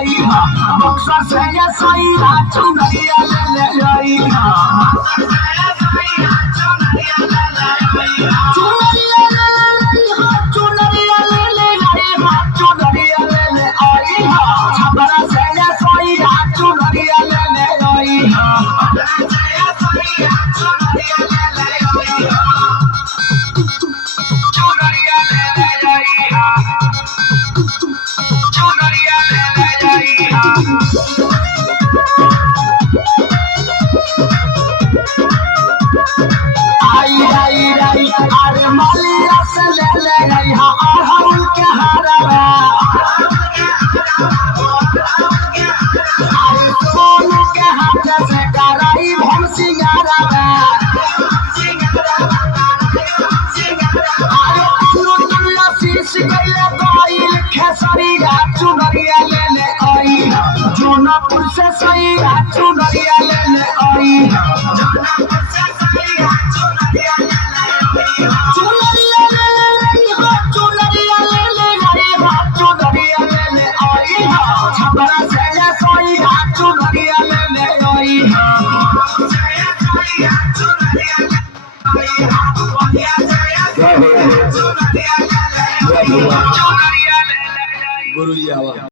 आई हा बक्सर से ये सैया चुनरिया ले आई हा अरे मालिया से ले आई हा अरहुल के हारवा अरे सोनू के हाथ से कराई हम सिंगारवा अरे दुनिया शीश गइले गइल खेसरिया चुनरिया ले आई जोनापुर से सैया चुनरिया ले आई गुरु जी आवा।